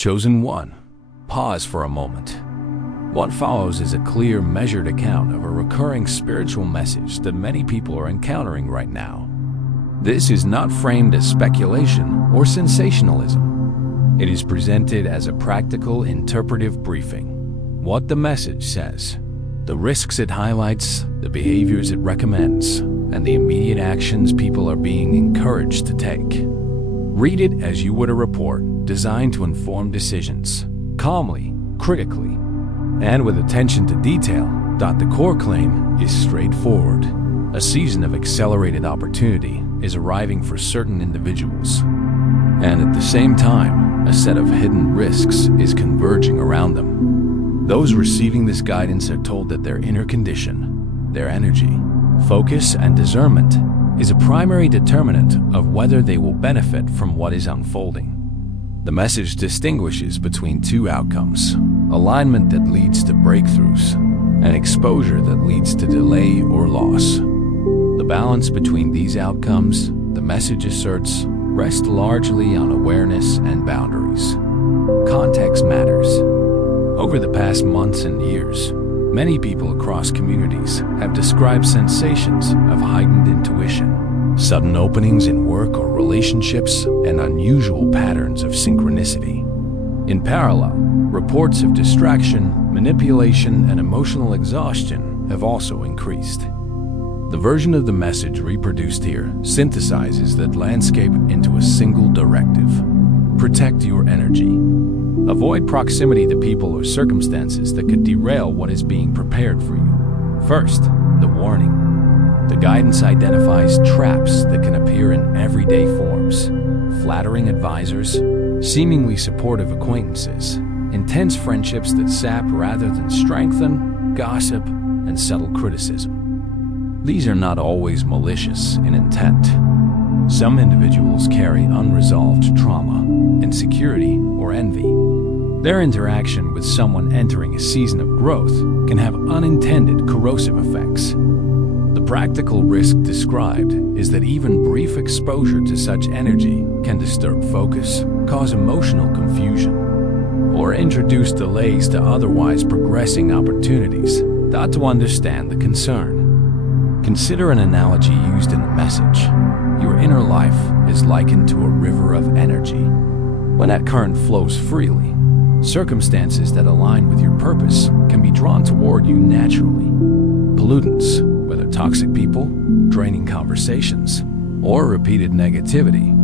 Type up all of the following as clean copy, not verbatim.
Chosen one. Pause for a moment. What follows is a clear, measured account of a recurring spiritual message that many people are encountering right now. This is not framed as speculation or sensationalism. It is presented as a practical, interpretive briefing. What the message says, the risks it highlights, the behaviors it recommends, and the immediate actions people are being encouraged to take. Read it as you would a report designed to inform decisions, calmly, critically, and with attention to detail. The core claim is straightforward. A season of accelerated opportunity is arriving for certain individuals, and at the same time, a set of hidden risks is converging around them. Those receiving this guidance are told that their inner condition, their energy, focus, and discernment is a primary determinant of whether they will benefit from what is unfolding. The message distinguishes between two outcomes: alignment that leads to breakthroughs, and exposure that leads to delay or loss. The balance between these outcomes, the message asserts, rests largely on awareness and boundaries. Context matters. Over the past months and years, many people across communities have described sensations of heightened intuition, sudden openings in work or relationships, and unusual patterns of synchronicity. In parallel, reports of distraction, manipulation, and emotional exhaustion have also increased. The version of the message reproduced here synthesizes that landscape into a single directive: protect your energy. Avoid proximity to people or circumstances that could derail what is being prepared for you. First, the warning. The guidance identifies traps that can appear in everyday forms: flattering advisors, seemingly supportive acquaintances, intense friendships that sap rather than strengthen, gossip, and subtle criticism. These are not always malicious in intent. Some individuals carry unresolved trauma, insecurity, or envy. Their interaction with someone entering a season of growth can have unintended corrosive effects. The practical risk described is that even brief exposure to such energy can disturb focus, cause emotional confusion, or introduce delays to otherwise progressing opportunities. To understand the concern, consider an analogy used in the message. Your inner life is likened to a river of energy. When that current flows freely, circumstances that align with your purpose can be drawn toward you naturally. Pollutants, whether toxic people, draining conversations, or repeated negativity,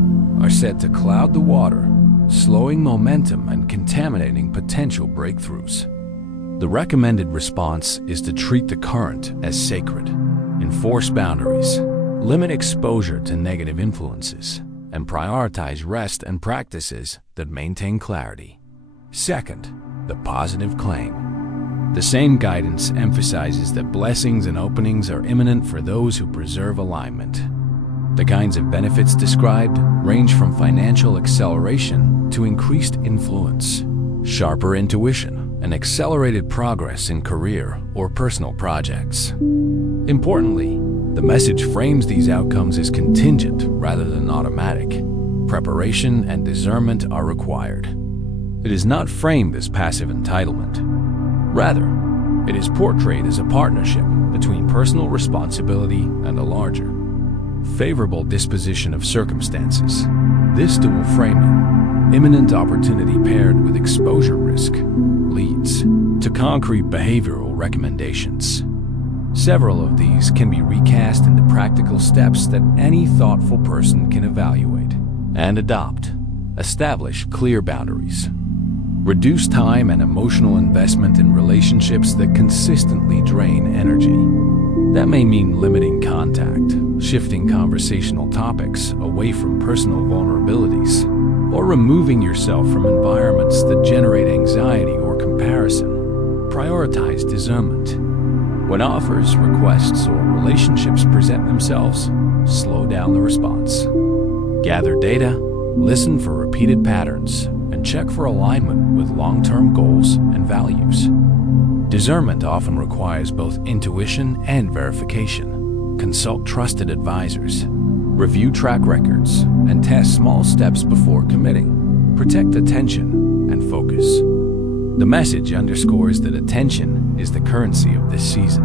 are said to cloud the water, slowing momentum and contaminating potential breakthroughs. The recommended response is to treat the current as sacred, enforce boundaries, limit exposure to negative influences, and prioritize rest and practices that maintain clarity. Second, the positive claim. The same guidance emphasizes that blessings and openings are imminent for those who preserve alignment. The kinds of benefits described range from financial acceleration to increased influence, sharper intuition, and accelerated progress in career or personal projects. Importantly, the message frames these outcomes as contingent rather than automatic. Preparation and discernment are required. It is not framed as passive entitlement. Rather, it is portrayed as a partnership between personal responsibility and a larger, favorable disposition of circumstances. This dual framing, imminent opportunity paired with exposure risk, leads to concrete behavioral recommendations. Several of these can be recast into practical steps that any thoughtful person can evaluate and adopt. Establish clear boundaries. Reduce time and emotional investment in relationships that consistently drain energy. That may mean limiting contact, shifting conversational topics away from personal vulnerabilities, or removing yourself from environments that generate anxiety or comparison. Prioritize discernment. When offers, requests, or relationships present themselves, slow down the response. Gather data, listen for repeated patterns, and check for alignment with long-term goals and values. Discernment often requires both intuition and verification. Consult trusted advisors, review track records, and test small steps before committing. Protect attention and The message underscores that attention is the currency of this season.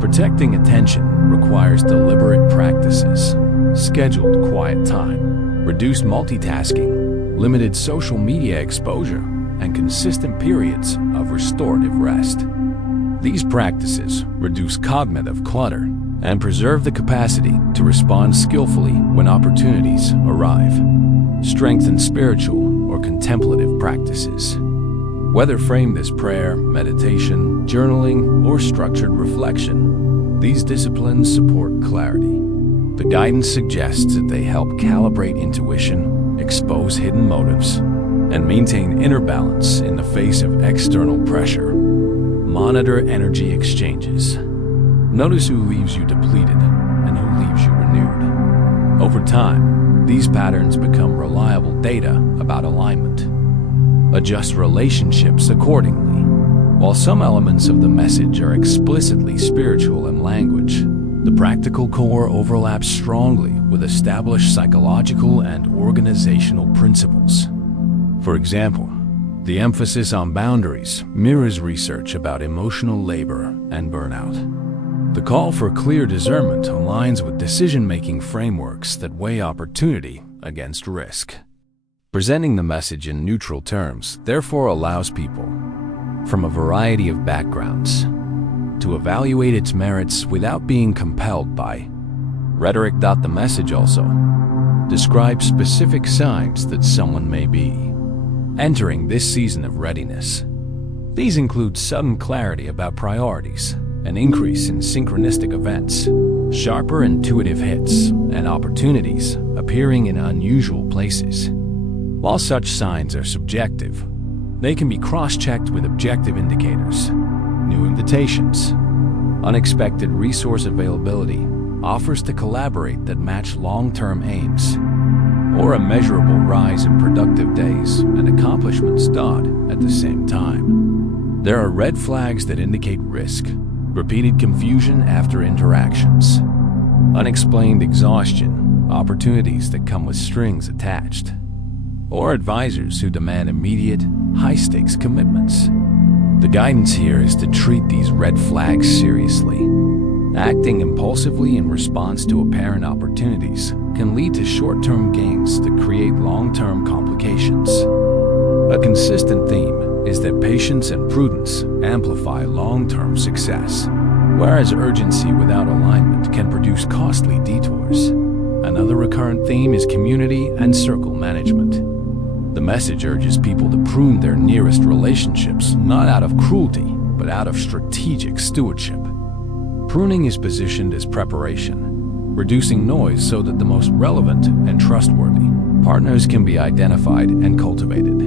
Protecting attention requires deliberate practices, scheduled quiet time, reduced multitasking, limited social media exposure, and consistent periods of restorative rest. These practices reduce cognitive clutter and preserve the capacity to respond skillfully when opportunities arrive. Strengthen spiritual or contemplative practices. Whether framed as prayer, meditation, journaling, or structured reflection, these disciplines support clarity. The guidance suggests that they help calibrate intuition, expose hidden motives, and maintain inner balance in the face of external pressure. Monitor energy exchanges. Notice who leaves you depleted and who leaves you renewed. Over time, these patterns become reliable data about alignment. Adjust relationships accordingly. While some elements of the message are explicitly spiritual in language, the practical core overlaps strongly with established psychological and organizational principles. For example, the emphasis on boundaries mirrors research about emotional labor and burnout. The call for clear discernment aligns with decision-making frameworks that weigh opportunity against risk. Presenting the message in neutral terms therefore allows people from a variety of backgrounds to evaluate its merits without being compelled by rhetoric. The message also describes specific signs that someone may be entering this season of readiness. These include sudden clarity about priorities, an increase in synchronistic events, sharper intuitive hits, and opportunities appearing in unusual places. While such signs are subjective, they can be cross-checked with objective indicators, new invitations, unexpected resource availability, offers to collaborate that match long-term aims, or a measurable rise in productive days and accomplishments at the same time. There are red flags that indicate risk, repeated confusion after interactions, unexplained exhaustion, opportunities that come with strings attached, or advisors who demand immediate, high-stakes commitments. The guidance here is to treat these red flags seriously. Acting impulsively in response to apparent opportunities can lead to short-term gains that create long-term complications. A consistent theme is that patience and prudence amplify long-term success, whereas urgency without alignment can produce costly detours. Another recurrent theme is community and circle management. The message urges people to prune their nearest relationships not out of cruelty, but out of strategic stewardship. Pruning is positioned as preparation, reducing noise so that the most relevant and trustworthy partners can be identified and cultivated.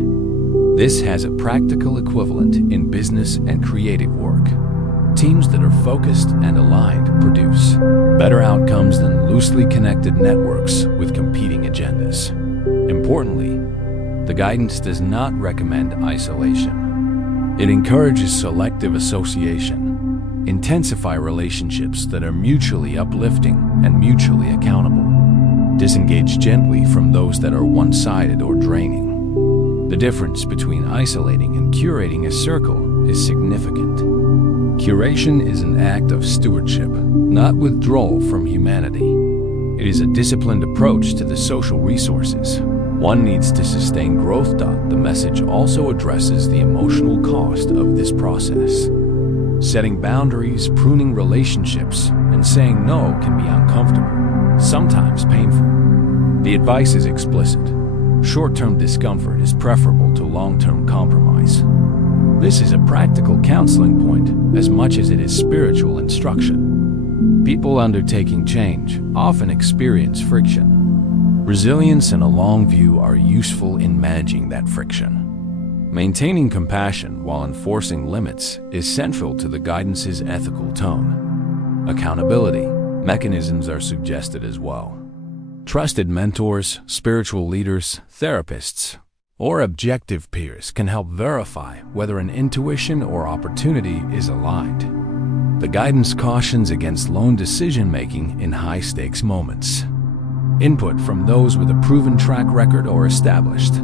This has a practical equivalent in business and creative work. Teams that are focused and aligned produce better outcomes than loosely connected networks with competing agendas. Importantly, the guidance does not recommend isolation. It encourages selective association. Intensify relationships that are mutually uplifting and mutually accountable. Disengage gently from those that are one-sided or draining. The difference between isolating and curating a circle is significant. Curation is an act of stewardship, not withdrawal from humanity. It is a disciplined approach to the social resources. One needs to sustain growth. The message also addresses the emotional cost of this process. Setting boundaries, pruning relationships, and saying no can be uncomfortable, sometimes painful. The advice is explicit. Short-term discomfort is preferable to long-term compromise. This is a practical counseling point as much as it is spiritual instruction. People undertaking change often experience friction. Resilience and a long view are useful in managing that friction. Maintaining compassion while enforcing limits is central to the guidance's ethical tone. Accountability mechanisms are suggested as well. Trusted mentors, spiritual leaders, therapists, or objective peers can help verify whether an intuition or opportunity is aligned. The guidance cautions against lone decision-making in high-stakes moments. Input from those with a proven track record or established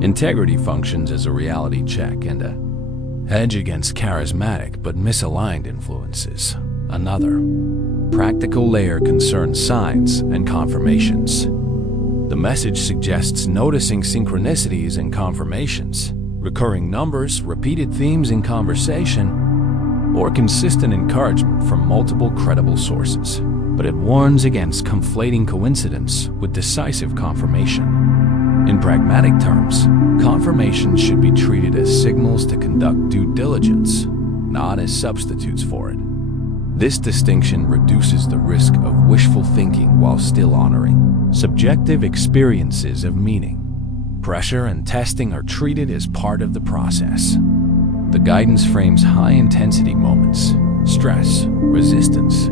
integrity functions as a reality check and a Hedge against charismatic but misaligned influences. Another practical layer concerns signs and confirmations. The message suggests noticing synchronicities and confirmations, recurring numbers, repeated themes in conversation, or consistent encouragement from multiple credible sources. But it warns against conflating coincidence with decisive confirmation. In pragmatic terms, confirmations should be treated as signals to conduct due diligence, not as substitutes for it. This distinction reduces the risk of wishful thinking while still honoring subjective experiences of meaning. Pressure and testing are treated as part of the process. The guidance frames high-intensity moments, stress, resistance,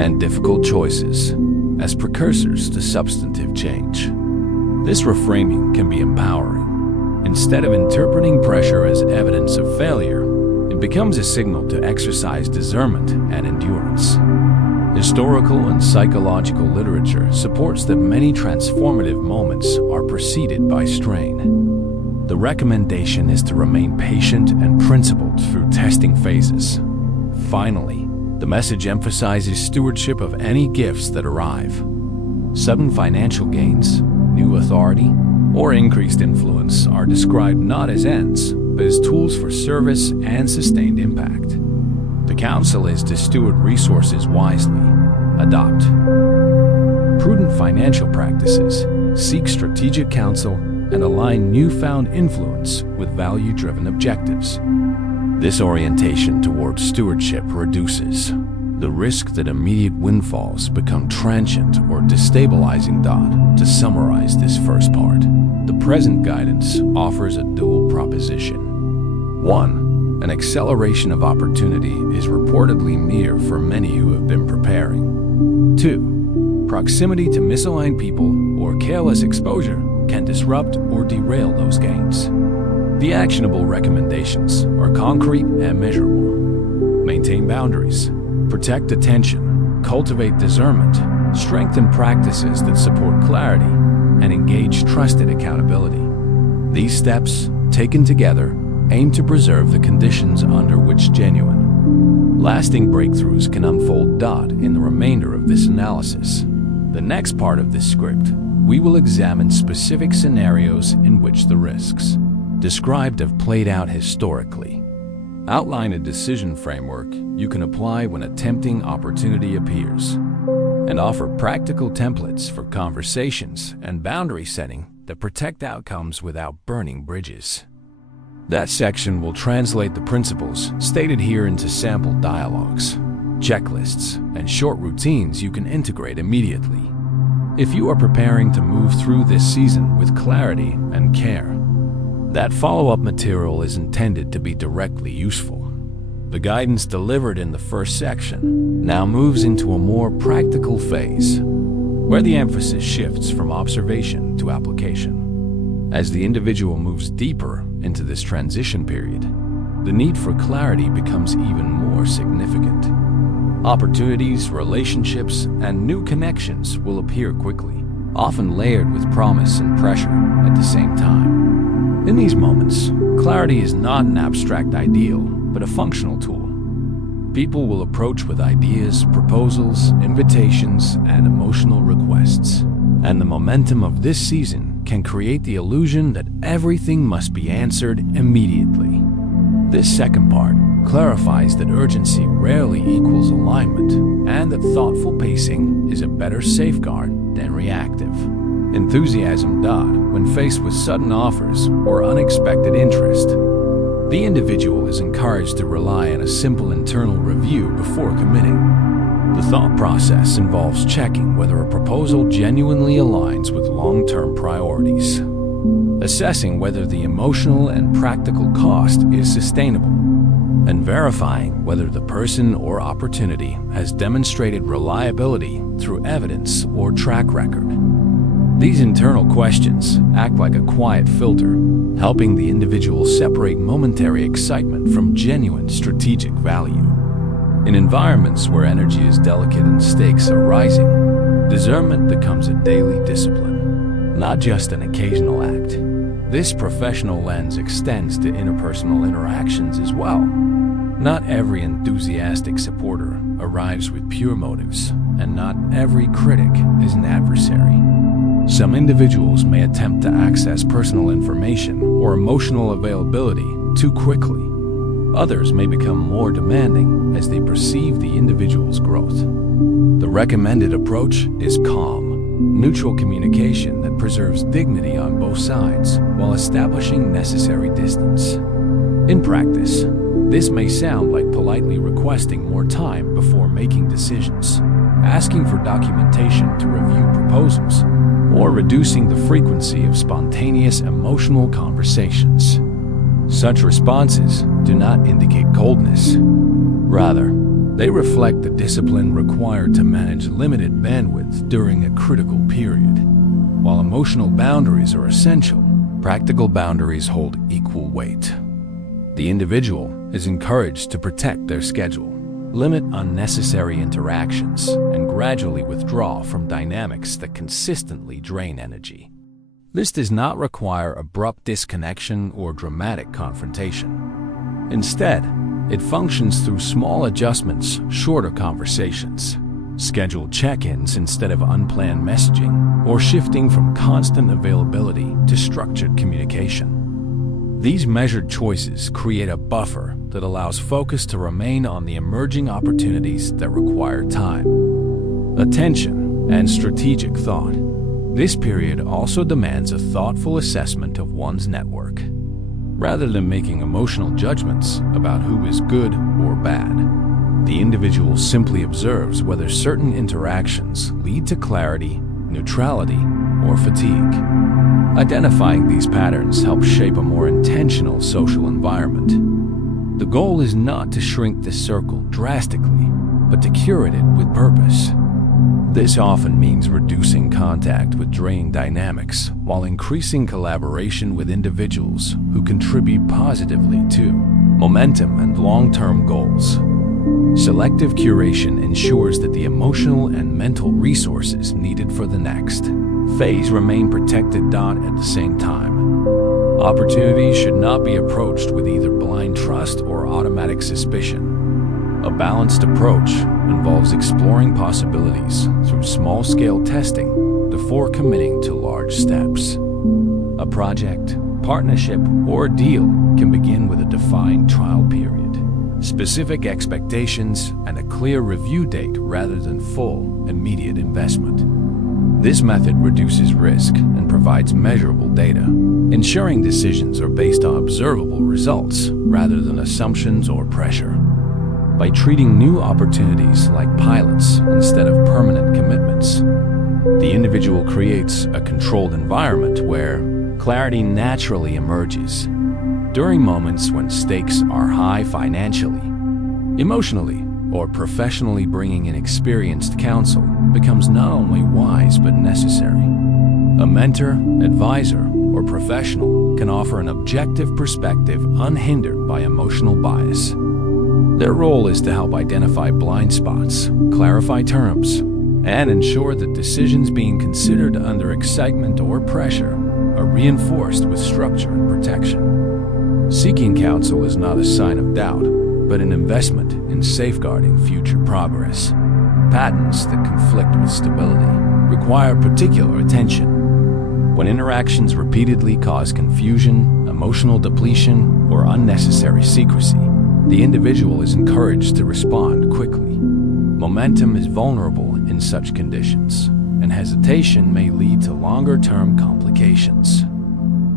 and difficult choices as precursors to substantive change. This reframing can be empowering. Instead of interpreting pressure as evidence of failure, it becomes a signal to exercise discernment and endurance. Historical and psychological literature supports that many transformative moments are preceded by strain. The recommendation is to remain patient and principled through testing phases. Finally, the message emphasizes stewardship of any gifts that arrive. Sudden financial gains, new authority, or increased influence are described not as ends, but as tools for service and sustained impact. The counsel is to steward resources wisely, adopt prudent financial practices, seek strategic counsel, and align newfound influence with value-driven objectives. This orientation towards stewardship reduces the risk that immediate windfalls become transient or destabilizing. To summarize this first part, the present guidance offers a dual proposition. 1. An acceleration of opportunity is reportedly near for many who have been preparing. 2. Proximity to misaligned people or careless exposure can disrupt or derail those gains. The actionable recommendations are concrete and measurable. Maintain boundaries, protect attention, cultivate discernment, strengthen practices that support clarity, and engage trusted accountability. These steps, taken together, aim to preserve the conditions under which genuine, lasting breakthroughs can unfold. In the remainder of this analysis, the next part of this script, we will examine specific scenarios in which the risks described have played out historically. Outline a decision framework you can apply when a tempting opportunity appears, and offer practical templates for conversations and boundary setting that protect outcomes without burning bridges. That section will translate the principles stated here into sample dialogues, checklists, and short routines you can integrate immediately. If you are preparing to move through this season with clarity and care, that follow-up material is intended to be directly useful. The guidance delivered in the first section now moves into a more practical phase, where the emphasis shifts from observation to application. As the individual moves deeper into this transition period, the need for clarity becomes even more significant. Opportunities, relationships, and new connections will appear quickly, often layered with promise and pressure at the same time. In these moments, clarity is not an abstract ideal, but a functional tool. People will approach with ideas, proposals, invitations, and emotional requests. And the momentum of this season can create the illusion that everything must be answered immediately. This second part clarifies that urgency rarely equals alignment, and that thoughtful pacing is a better safeguard than reactive. Enthusiasm. When faced with sudden offers or unexpected interest, the individual is encouraged to rely on a simple internal review before committing. The thought process involves checking whether a proposal genuinely aligns with long-term priorities, assessing whether the emotional and practical cost is sustainable, and verifying whether the person or opportunity has demonstrated reliability through evidence or track record. These internal questions act like a quiet filter, helping the individual separate momentary excitement from genuine strategic value. In environments where energy is delicate and stakes are rising, discernment becomes a daily discipline, not just an occasional act. This professional lens extends to interpersonal interactions as well. Not every enthusiastic supporter arrives with pure motives, and not every critic is an adversary. Some individuals may attempt to access personal information or emotional availability too quickly. Others may become more demanding as they perceive the individual's growth. The recommended approach is calm, neutral communication that preserves dignity on both sides while establishing necessary distance. In practice, this may sound like politely requesting more time before making decisions, asking for documentation to review proposals, or reducing the frequency of spontaneous emotional conversations. Such responses do not indicate coldness. Rather, they reflect the discipline required to manage limited bandwidth during a critical period. While emotional boundaries are essential, practical boundaries hold equal weight. The individual is encouraged to protect their schedule, limit unnecessary interactions, and gradually withdraw from dynamics that consistently drain energy. This does not require abrupt disconnection or dramatic confrontation. Instead, it functions through small adjustments, shorter conversations, scheduled check-ins instead of unplanned messaging, or shifting from constant availability to structured communication. These measured choices create a buffer that allows focus to remain on the emerging opportunities that require time, attention, and strategic thought. This period also demands a thoughtful assessment of one's network. Rather than making emotional judgments about who is good or bad, the individual simply observes whether certain interactions lead to clarity, neutrality, or fatigue. Identifying these patterns helps shape a more intentional social environment. The goal is not to shrink the circle drastically, but to curate it with purpose. This often means reducing contact with draining dynamics while increasing collaboration with individuals who contribute positively to momentum and long-term goals. Selective curation ensures that the emotional and mental resources needed for the next phase remain protected at the same time. Opportunities should not be approached with either blind trust or automatic suspicion. A balanced approach involves exploring possibilities through small-scale testing before committing to large steps. A project, partnership, or deal can begin with a defined trial period, specific expectations, and a clear review date rather than full, immediate investment. This method reduces risk and provides measurable data, ensuring decisions are based on observable results rather than assumptions or pressure. By treating new opportunities like pilots instead of permanent commitments, the individual creates a controlled environment where clarity naturally emerges. During moments when stakes are high financially, emotionally, or professionally, bringing in experienced counsel becomes not only wise but necessary. A mentor, advisor, or professional can offer an objective perspective unhindered by emotional bias. Their role is to help identify blind spots, clarify terms, and ensure that decisions being considered under excitement or pressure are reinforced with structure and protection. Seeking counsel is not a sign of doubt, but an investment in safeguarding future progress. Patterns that conflict with stability require particular attention. When interactions repeatedly cause confusion, emotional depletion, or unnecessary secrecy, the individual is encouraged to respond quickly. Momentum is vulnerable in such conditions, and hesitation may lead to longer-term complications.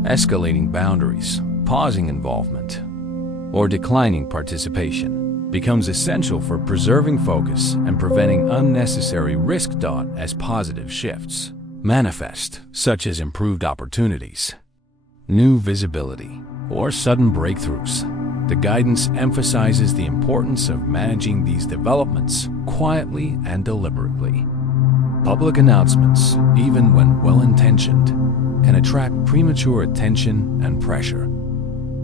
Escalating boundaries, pausing involvement, or declining participation becomes essential for preserving focus and preventing unnecessary risk as positive shifts manifest, such as improved opportunities, new visibility, or sudden breakthroughs. The guidance emphasizes the importance of managing these developments quietly and deliberately. Public announcements, even when well-intentioned, can attract premature attention and pressure.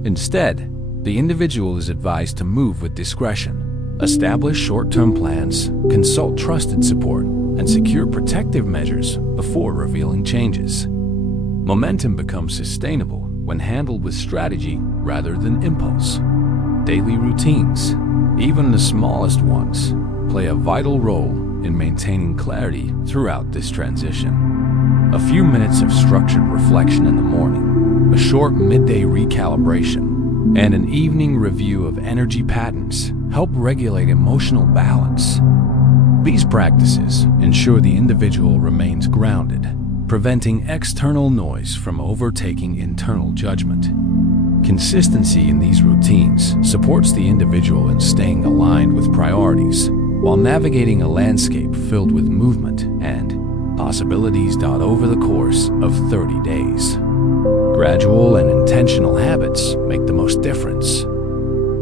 Instead, the individual is advised to move with discretion, establish short-term plans, consult trusted support, and secure protective measures before revealing changes. Momentum becomes sustainable when handled with strategy rather than impulse. Daily routines, even the smallest ones, play a vital role in maintaining clarity throughout this transition. A few minutes of structured reflection in the morning, a short midday recalibration, and an evening review of energy patterns help regulate emotional balance. These practices ensure the individual remains grounded, preventing external noise from overtaking internal judgment. Consistency in these routines supports the individual in staying aligned with priorities while navigating a landscape filled with movement and possibilities. Over the course of 30 days, gradual and intentional habits make the most difference.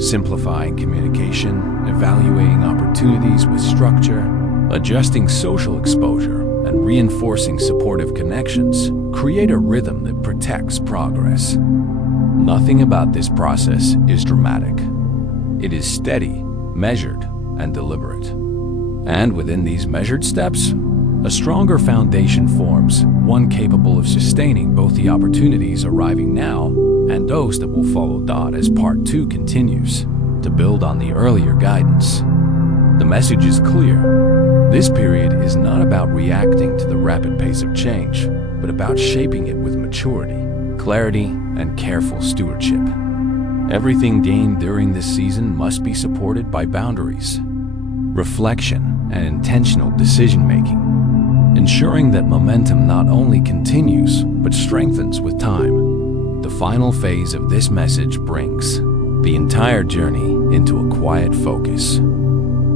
Simplifying communication, evaluating opportunities with structure, adjusting social exposure, and reinforcing supportive connections create a rhythm that protects progress. Nothing about this process is dramatic. It is steady, measured, and deliberate. And within these measured steps, a stronger foundation forms, one capable of sustaining both the opportunities arriving now and those that will follow. As Part 2 continues to build on the earlier guidance. The message is clear. This period is not about reacting to the rapid pace of change, but about shaping it with maturity, clarity, and careful stewardship. Everything gained during this season must be supported by boundaries, reflection, and intentional decision-making, ensuring that momentum not only continues, but strengthens with time. The final phase of this message brings the entire journey into a quiet focus,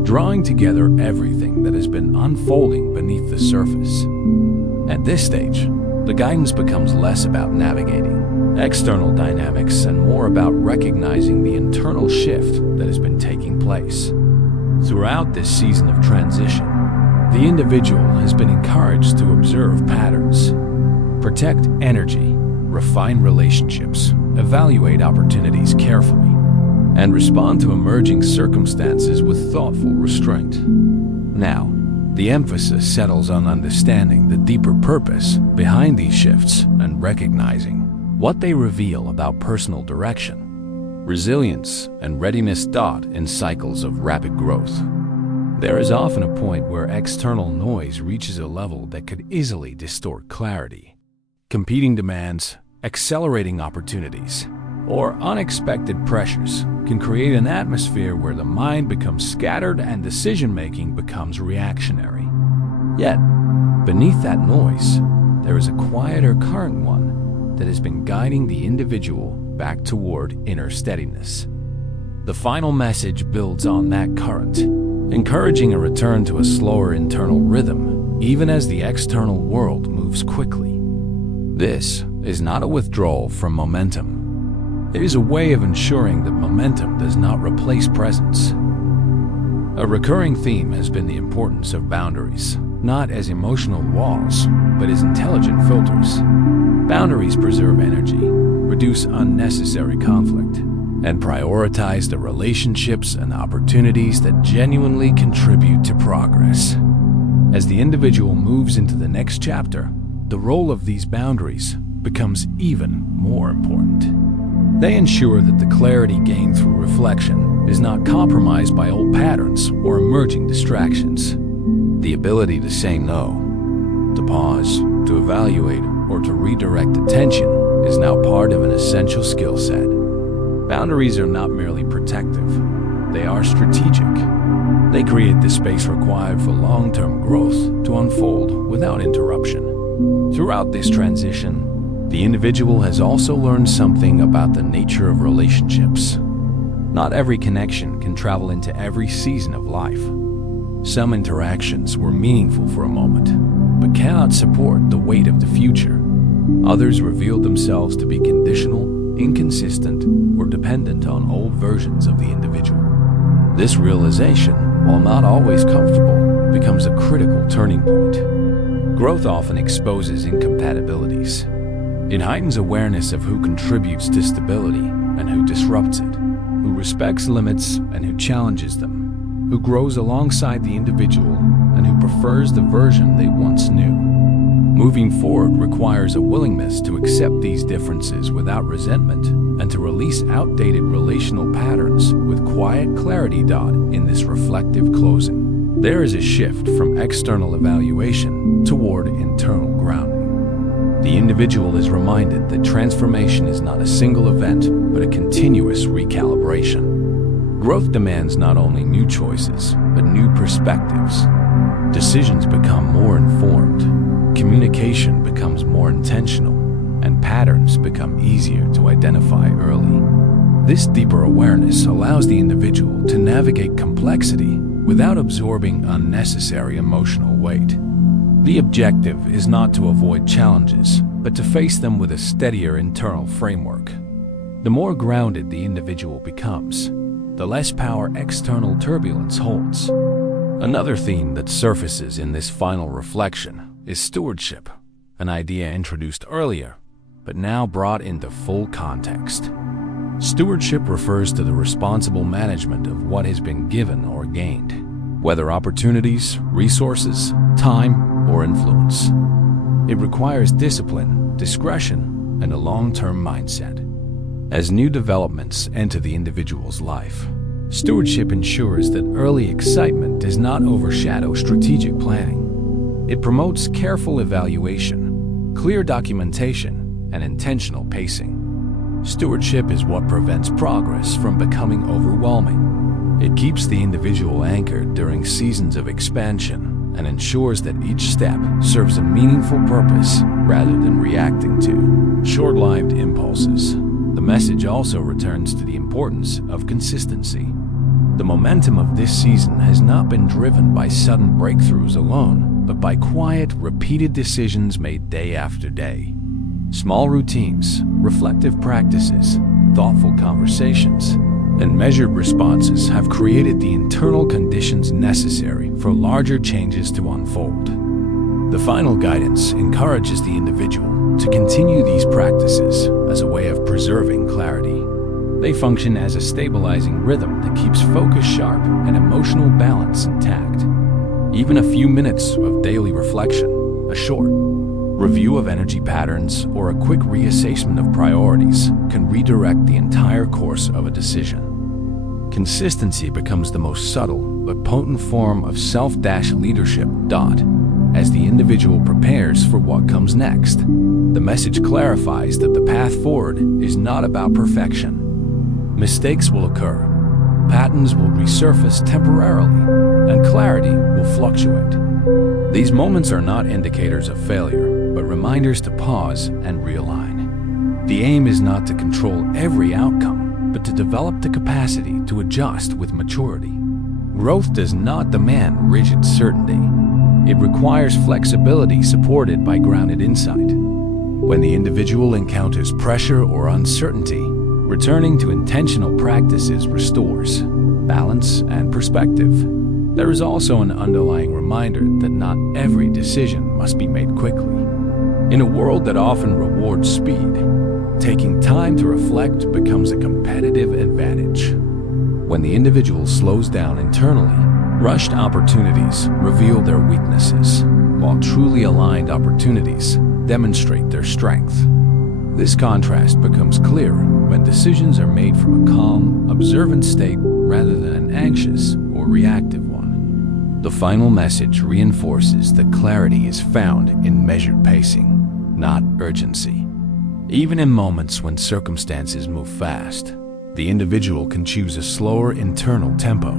drawing together everything that has been unfolding beneath the surface. At this stage, the guidance becomes less about navigating external dynamics and more about recognizing the internal shift that has been taking place. Throughout this season of transition, the individual has been encouraged to observe patterns, protect energy, refine relationships, evaluate opportunities carefully, and respond to emerging circumstances with thoughtful restraint. Now, the emphasis settles on understanding the deeper purpose behind these shifts and recognizing what they reveal about personal direction, resilience, and readiness. In cycles of rapid growth, there is often a point where external noise reaches a level that could easily distort clarity. Competing demands, accelerating opportunities, or unexpected pressures can create an atmosphere where the mind becomes scattered and decision-making becomes reactionary. Yet, beneath that noise, there is a quieter current one that has been guiding the individual back toward inner steadiness. The final message builds on that current, encouraging a return to a slower internal rhythm, even as the external world moves quickly. This is not a withdrawal from momentum. It is a way of ensuring that momentum does not replace presence. A recurring theme has been the importance of boundaries, not as emotional walls, but as intelligent filters. Boundaries preserve energy, reduce unnecessary conflict, and prioritize the relationships and opportunities that genuinely contribute to progress. As the individual moves into the next chapter, the role of these boundaries becomes even more important. They ensure that the clarity gained through reflection is not compromised by old patterns or emerging distractions. The ability to say no, to pause, to evaluate, or to redirect attention is now part of an essential skill set. Boundaries are not merely protective, they are strategic. They create the space required for long-term growth to unfold without interruption. Throughout this transition, the individual has also learned something about the nature of relationships. Not every connection can travel into every season of life. Some interactions were meaningful for a moment, but cannot support the weight of the future. Others revealed themselves to be conditional, inconsistent, or dependent on old versions of the individual. This realization, while not always comfortable, becomes a critical turning point. Growth often exposes incompatibilities. It heightens awareness of who contributes to stability and who disrupts it, who respects limits and who challenges them, who grows alongside the individual and who prefers the version they once knew. Moving forward requires a willingness to accept these differences without resentment and to release outdated relational patterns with quiet clarity. In this reflective closing, there is a shift from external evaluation toward internal grounding. The individual is reminded that transformation is not a single event, but a continuous recalibration. Growth demands not only new choices, but new perspectives. Decisions become more informed, communication becomes more intentional, and patterns become easier to identify early. This deeper awareness allows the individual to navigate complexity without absorbing unnecessary emotional weight. The objective is not to avoid challenges, but to face them with a steadier internal framework. The more grounded the individual becomes, the less power external turbulence holds. Another theme that surfaces in this final reflection is stewardship, an idea introduced earlier, but now brought into full context. Stewardship refers to the responsible management of what has been given or gained, whether opportunities, resources, time, or influence. It requires discipline, discretion, and a long-term mindset. As new developments enter the individual's life, stewardship ensures that early excitement does not overshadow strategic planning. It promotes careful evaluation, clear documentation, and intentional pacing. Stewardship is what prevents progress from becoming overwhelming. It keeps the individual anchored during seasons of expansion and ensures that each step serves a meaningful purpose rather than reacting to short-lived impulses. The message also returns to the importance of consistency. The momentum of this season has not been driven by sudden breakthroughs alone, but by quiet, repeated decisions made day after day. Small routines, reflective practices, thoughtful conversations, and measured responses have created the internal conditions necessary for larger changes to unfold. The final guidance encourages the individual to continue these practices as a way of preserving clarity. They function as a stabilizing rhythm that keeps focus sharp and emotional balance intact. Even a few minutes of daily reflection, a short review of energy patterns, or a quick reassessment of priorities can redirect the entire course of a decision. Consistency becomes the most subtle but potent form of self-leadership. As the individual prepares for what comes next, the message clarifies that the path forward is not about perfection. Mistakes will occur, patterns will resurface temporarily, and clarity will fluctuate. These moments are not indicators of failure, but reminders to pause and realign. The aim is not to control every outcome, but to develop the capacity to adjust with maturity. Growth does not demand rigid certainty. It requires flexibility supported by grounded insight. When the individual encounters pressure or uncertainty, returning to intentional practices restores balance and perspective. There is also an underlying reminder that not every decision must be made quickly. In a world that often rewards speed, taking time to reflect becomes a competitive advantage. When the individual slows down internally, rushed opportunities reveal their weaknesses, while truly aligned opportunities demonstrate their strength. This contrast becomes clear when decisions are made from a calm, observant state rather than an anxious or reactive one. The final message reinforces that clarity is found in measured pacing, not urgency. Even in moments when circumstances move fast, the individual can choose a slower internal tempo.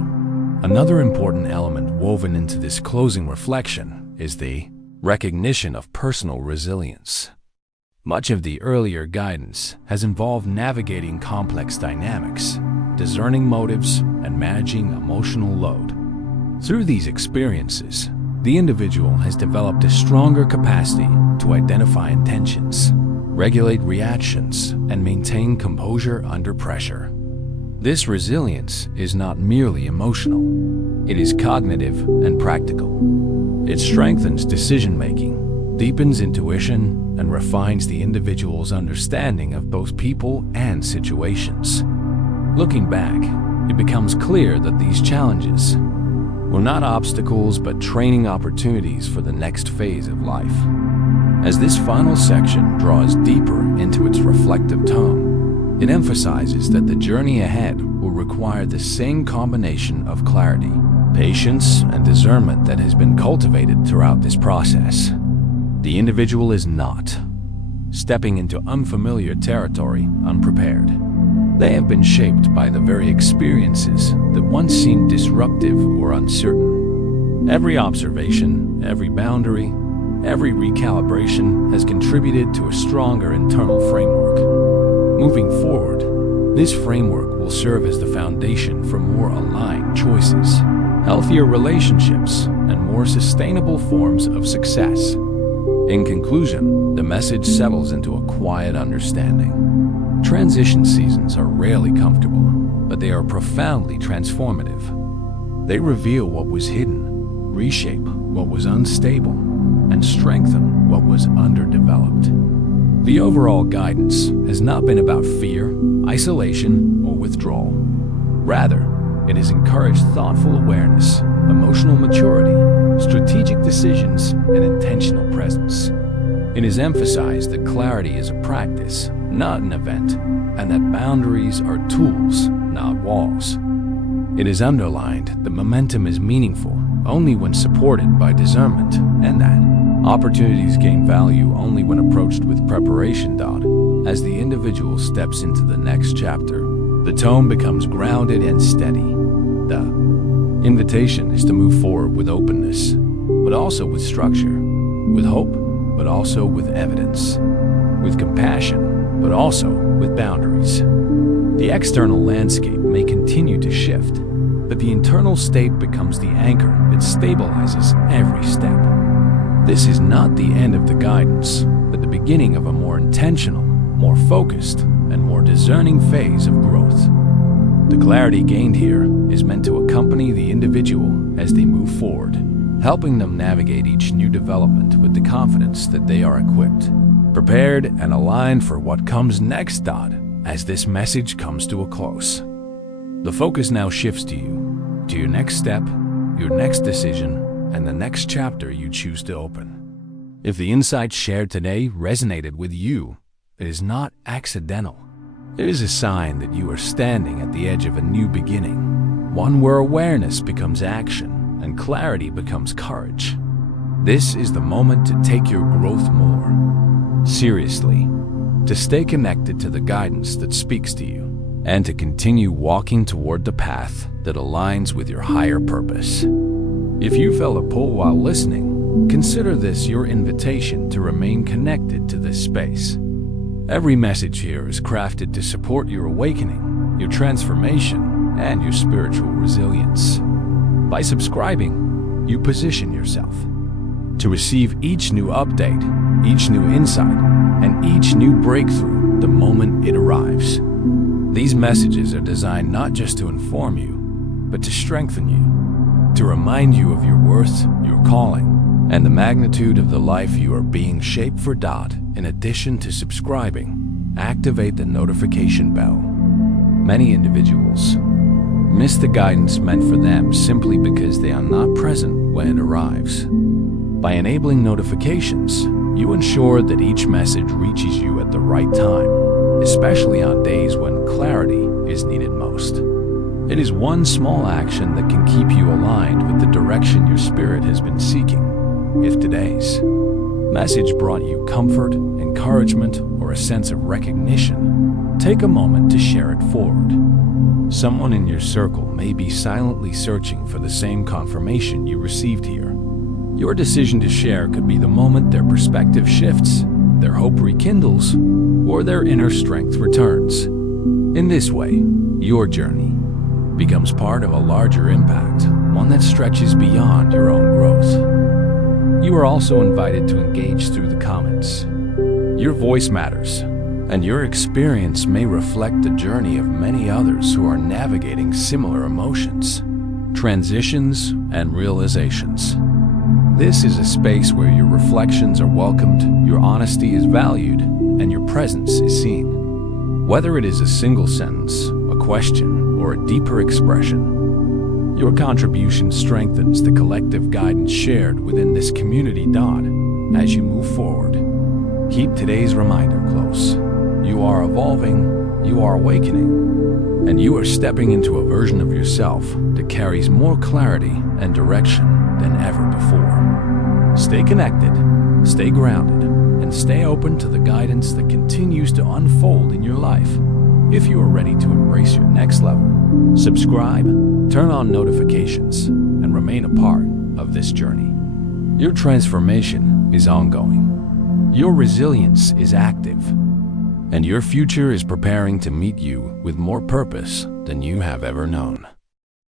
Another important element woven into this closing reflection is the recognition of personal resilience. Much of the earlier guidance has involved navigating complex dynamics, discerning motives, and managing emotional load. Through these experiences, the individual has developed a stronger capacity to identify intentions, regulate reactions, and maintain composure under pressure. This resilience is not merely emotional, it is cognitive and practical. It strengthens decision-making, deepens intuition, and refines the individual's understanding of both people and situations. Looking back, it becomes clear that these challenges were not obstacles but training opportunities for the next phase of life. As this final section draws deeper into its reflective tone, it emphasizes that the journey ahead will require the same combination of clarity, patience, and discernment that has been cultivated throughout this process. The individual is not stepping into unfamiliar territory unprepared. They have been shaped by the very experiences that once seemed disruptive or uncertain. Every observation, every boundary, every recalibration has contributed to a stronger internal framework. Moving forward, this framework will serve as the foundation for more aligned choices, healthier relationships, and more sustainable forms of success. In conclusion, the message settles into a quiet understanding. Transition seasons are rarely comfortable, but they are profoundly transformative. They reveal what was hidden, reshape what was unstable, and strengthen what was underdeveloped. The overall guidance has not been about fear, isolation, or withdrawal. Rather, it has encouraged thoughtful awareness, emotional maturity, strategic decisions, and intentional presence. It has emphasized that clarity is a practice, not an event, and that boundaries are tools, not walls. It has underlined that momentum is meaningful only when supported by discernment, and that opportunities gain value only when approached with preparation. As the individual steps into the next chapter, the tone becomes grounded and steady. The invitation is to move forward with openness, but also with structure, with hope, but also with evidence, with compassion, but also with boundaries. The external landscape may continue to shift, but the internal state becomes the anchor that stabilizes every step. This is not the end of the guidance, but the beginning of a more intentional, more focused, and more discerning phase of growth. The clarity gained here is meant to accompany the individual as they move forward, helping them navigate each new development with the confidence that they are equipped, prepared, and aligned for what comes next. As this message comes to a close, the focus now shifts to you, to your next step, your next decision, and the next chapter you choose to open. If the insights shared today resonated with you, it is not accidental. It is a sign that you are standing at the edge of a new beginning, one where awareness becomes action and clarity becomes courage. This is the moment to take your growth more seriously, to stay connected to the guidance that speaks to you, and to continue walking toward the path that aligns with your higher purpose. If you felt a pull while listening, consider this your invitation to remain connected to this space. Every message here is crafted to support your awakening, your transformation, and your spiritual resilience. By subscribing, you position yourself to receive each new update, each new insight, and each new breakthrough the moment it arrives. These messages are designed not just to inform you, but to strengthen you, to remind you of your worth, your calling, and the magnitude of the life you are being shaped for. In addition to subscribing, activate the notification bell. Many individuals miss the guidance meant for them simply because they are not present when it arrives. By enabling notifications, you ensure that each message reaches you at the right time, especially on days when clarity is needed most. It is one small action that can keep you aligned with the direction your spirit has been seeking. If today's message brought you comfort, encouragement, or a sense of recognition, take a moment to share it forward. Someone in your circle may be silently searching for the same confirmation you received here. Your decision to share could be the moment their perspective shifts, their hope rekindles, or their inner strength returns. In this way, your journey becomes part of a larger impact, one that stretches beyond your own growth. You are also invited to engage through the comments. Your voice matters, and your experience may reflect the journey of many others who are navigating similar emotions, transitions, and realizations. This is a space where your reflections are welcomed, your honesty is valued, and your presence is seen. Whether it is a single sentence, a question, or a deeper expression, your contribution strengthens the collective guidance shared within this community. As you move forward, Keep today's reminder close. You are evolving, you are awakening, and you are stepping into a version of yourself that carries more clarity and direction than ever before. Stay connected, stay grounded, and stay open to the guidance that continues to unfold in your life. If you are ready to embrace your next level, subscribe, turn on notifications, and remain a part of this journey. Your transformation is ongoing. Your resilience is active, and your future is preparing to meet you with more purpose than you have ever known.